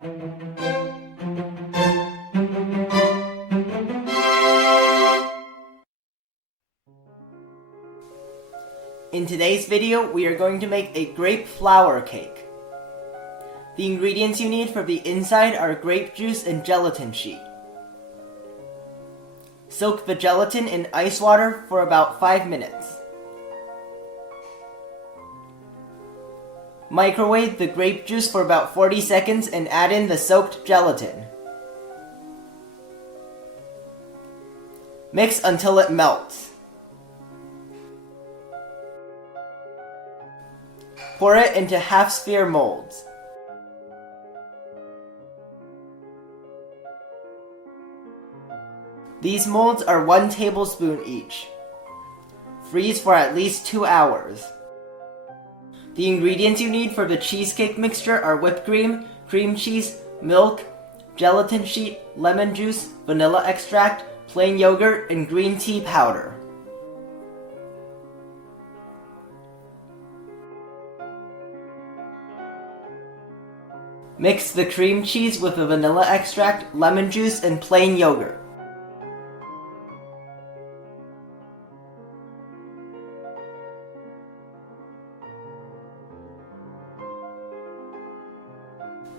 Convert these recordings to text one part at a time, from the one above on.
In today's video, we are going to make a grape flower cake. The ingredients you need for the inside are grape juice and gelatin sheet. Soak the gelatin in ice water for about 5 minutes. Microwave the grape juice for about 40 seconds and add in the soaked gelatin. Mix until it melts. Pour it into half-sphere molds. These molds are 1 tablespoon each. Freeze for at least 2 hours. The ingredients you need for the cheesecake mixture are whipped cream, cream cheese, milk, gelatin sheet, lemon juice, vanilla extract, plain yogurt, and green tea powder. Mix the cream cheese with the vanilla extract, lemon juice, and plain yogurt.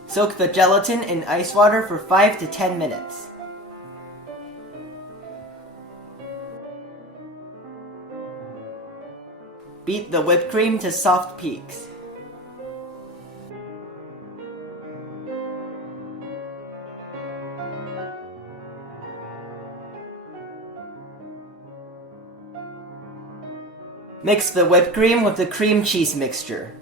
Soak the gelatin in ice water for 5 to 10 minutes. Beat the whipped cream to soft peaks. Mix the whipped cream with the cream cheese mixture.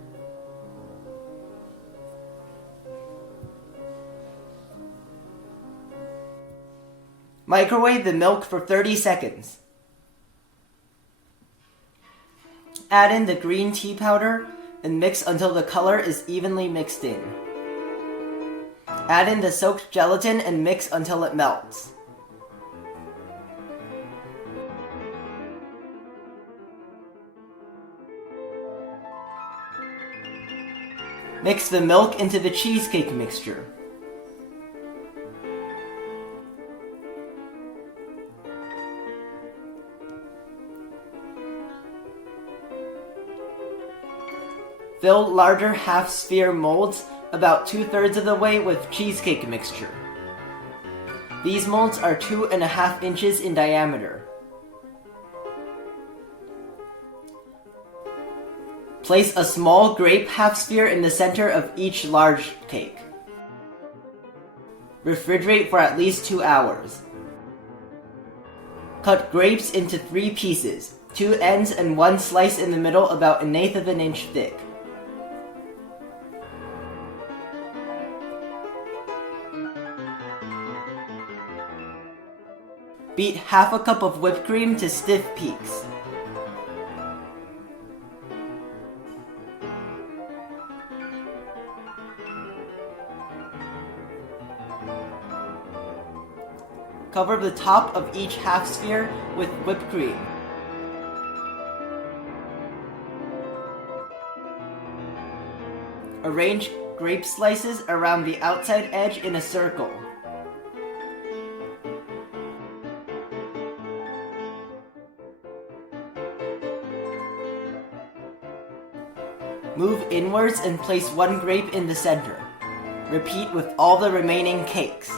Microwave the milk for 30 seconds. Add in the green tea powder and mix until the color is evenly mixed in. Add in the soaked gelatin and mix until it melts. Mix the milk into the cheesecake mixture. Fill larger half-sphere molds about 2/3 of the way with cheesecake mixture. These molds are 2.5 inches in diameter. Place a small grape half-sphere in the center of each large cake. Refrigerate for at least 2 hours. Cut grapes into 3 pieces, 2 ends and 1 slice in the middle about 1/8 of an inch thick. Beat half a cup of whipped cream to stiff peaks. Cover the top of each half sphere with whipped cream. Arrange grape slices around the outside edge in a circle. Move inwards and place 1 grape in the center. Repeat with all the remaining cakes.